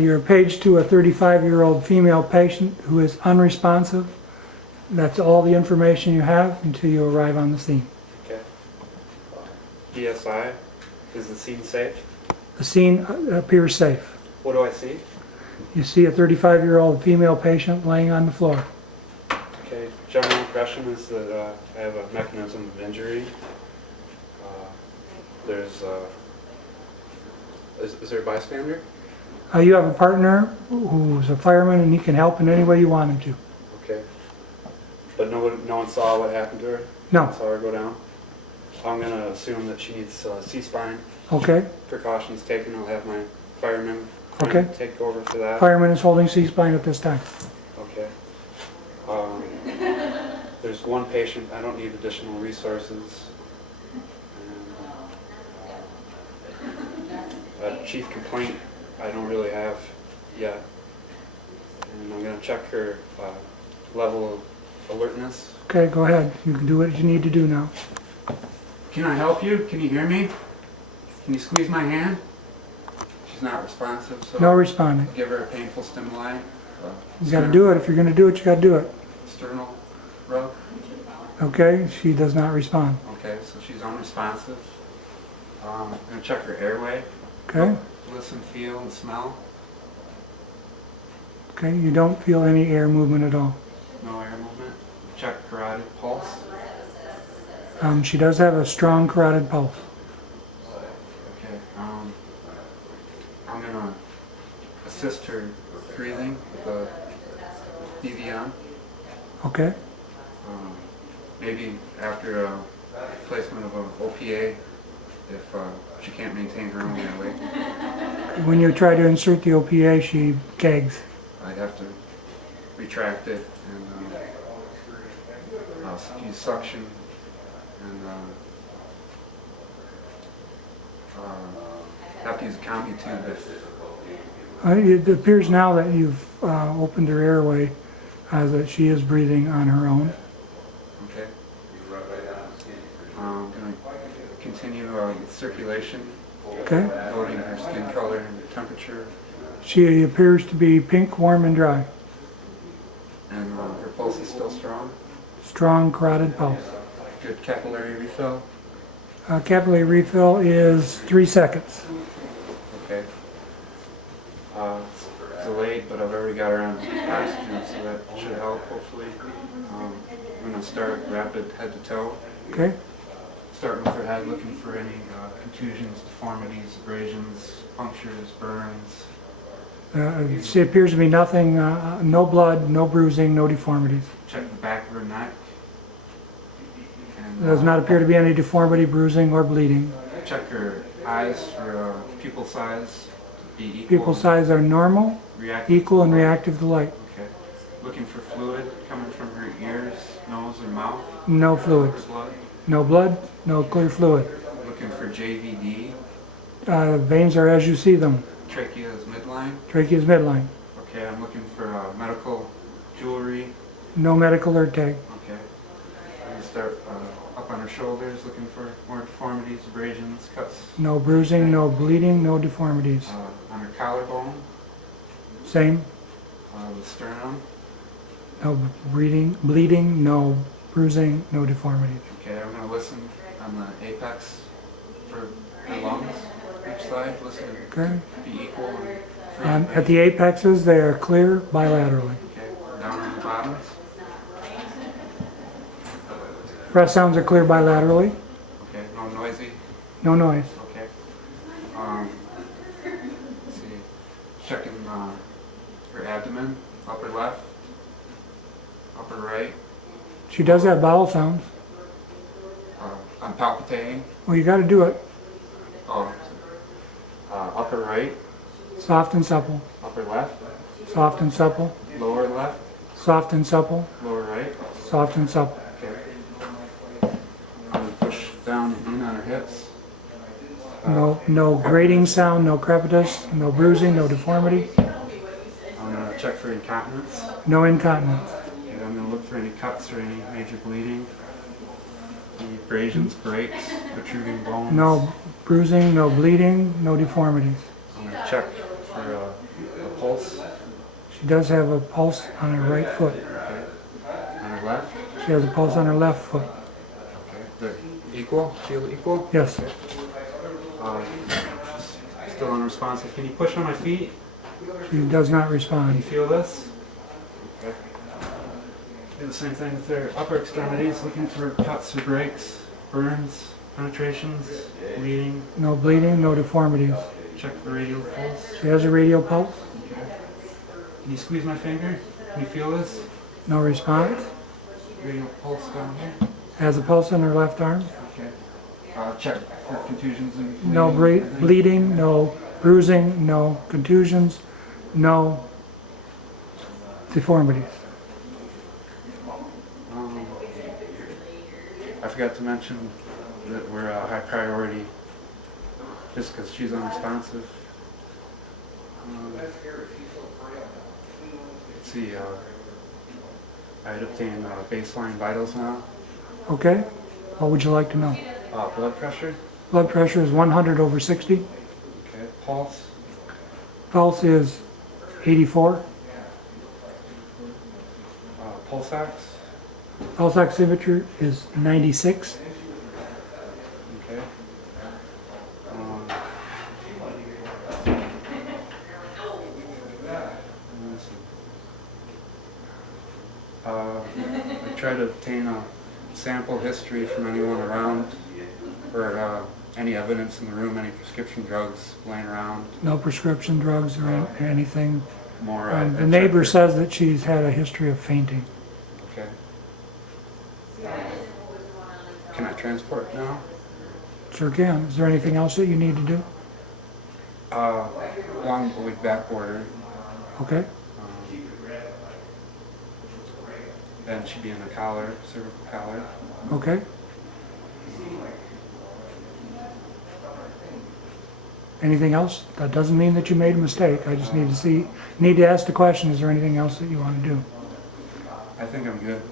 You're paged to a 35-year-old female patient who is unresponsive. That's all the information you have until you arrive on the scene. Okay. BSI, is the scene safe? The scene appears safe. What do I see? You see a 35-year-old female patient laying on the floor. Okay, general impression is that I have a mechanism of injury. Is there a bystander? You have a partner who's a fireman and he can help in any way you want him to. Okay. But no one saw what happened to her? No. Saw her go down? I'm going to assume that she needs C-spine. Okay. Precautions taken. I'll have my fireman Okay. take over for that. Fireman is holding C-spine at this time. Okay. There's one patient. I don't need additional resources. And, chief complaint I don't really have yet. And I'm going to check her level of alertness. Okay, go ahead. You can do what you need to do now. Can I help you? Can you hear me? Can you squeeze my hand? She's not responsive, so No responding. give her a painful stimuli. You got to do it. If you're going to do it, you got to do it. Sternal rub. Okay, she does not respond. Okay, so she's unresponsive. I'm going to check her airway. Okay, Listen, feel, and smell. okay, you don't feel any air movement at all. No air movement. Check carotid pulse. She does have a strong carotid pulse. Okay. I'm going to assist her breathing with a BVM. Okay, Maybe after placement of an OPA, if she can't maintain her own airway, when you try to insert the OPA, she gags. I'd have to retract it and use suction and have to use a combi tube if It appears now that you've opened her airway that she is breathing on her own. okay. I'm going to continue circulation, Okay, noting her skin color and temperature, she appears to be pink, warm, and dry. and her pulse is still strong. Strong carotid pulse. Good capillary refill. Capillary refill is 3 seconds. Okay. It's delayed, but I've already got her on oxygen, so that should help, hopefully. I'm going to start rapid head to toe. Okay, Starting with her head, looking for any contusions, deformities, abrasions, punctures, burns. she appears to be nothing, no blood, no bruising, no deformities. Check the back of her neck. And, There does not appear to be any deformity, bruising, or bleeding. check her eyes for pupil size to be equal. Pupil size are normal, reactive. equal, and reactive to light. Okay. Looking for fluid coming from her ears, nose, or mouth. No fluid. Blood. No blood, no clear fluid. Looking for JVD. Veins are as you see them. Trachea is midline. Trachea is midline. Okay, I'm looking for medical jewelry. No medical alert tag. Okay. I'm going to start up on her shoulders, looking for more deformities, abrasions, cuts. No bruising, no bleeding, no deformities. On her collarbone, Same. the sternum. No bleeding, no bruising, no deformities. Okay, I'm going to listen on the apex for her lungs, each side. Listen Okay. to be equal and free. At the apexes, they are clear bilaterally. Okay, down on the bottoms. Breath sounds are clear bilaterally. Okay, no noisy. No noise. Okay. Let's see. Checking her abdomen, upper left, upper right. She does have bowel sounds. I'm palpitating. Well, you got to do it. Oh, upper right, Soft and supple. upper left, Soft and supple. lower left, Soft and supple. lower right. Soft and supple. Okay. I'm going to push down and in on her hips. No grating sound, no crepitus, no bruising, no deformity, I'm going to check for incontinence. no incontinence. And I'm going to look for any cuts or any major bleeding. Any abrasions, breaks, protruding bones. No bruising, no bleeding, no deformities. I'm going to check for a pulse? She does have a pulse on her right foot. Okay. On her left? She has a pulse on her left foot. Okay. They're equal? Feel equal? Yes. She's still unresponsive. Can you push on my feet? She does not Can you respond. feel this? Okay. Do the same thing with their upper extremities, looking for cuts or breaks, burns, penetrations, bleeding. No bleeding, no deformities. Check the radial pulse. She has a radial pulse. Okay. Can you squeeze my finger? Can you feel this? No response. Radial pulse down here. Has a pulse in her left arm. Okay. Check for contusions and No bleeding. bleeding, no bruising, no contusions, no deformities. I forgot to mention that we're a high priority just because she's unresponsive. Let's see, I'd obtain baseline vitals now. Okay? What would you like to know? Blood pressure. Blood pressure is 100/60. Okay. Pulse. Pulse is 84. Pulse ox. Pulse oximeter is 96. Okay. Let's see. I try to obtain a sample history from anyone around, or any evidence in the room, any prescription drugs laying around. No prescription drugs or anything. More. The neighbor says that she's had a history of fainting. Okay. Can I transport now? Sure can. Is there anything else that you need to do? Long back border. Okay? Then she'd be in the collar, cervical collar. Okay? Anything else? That doesn't mean that you made a mistake. I just need to ask the question, is there anything else that you want to do? I think I'm good.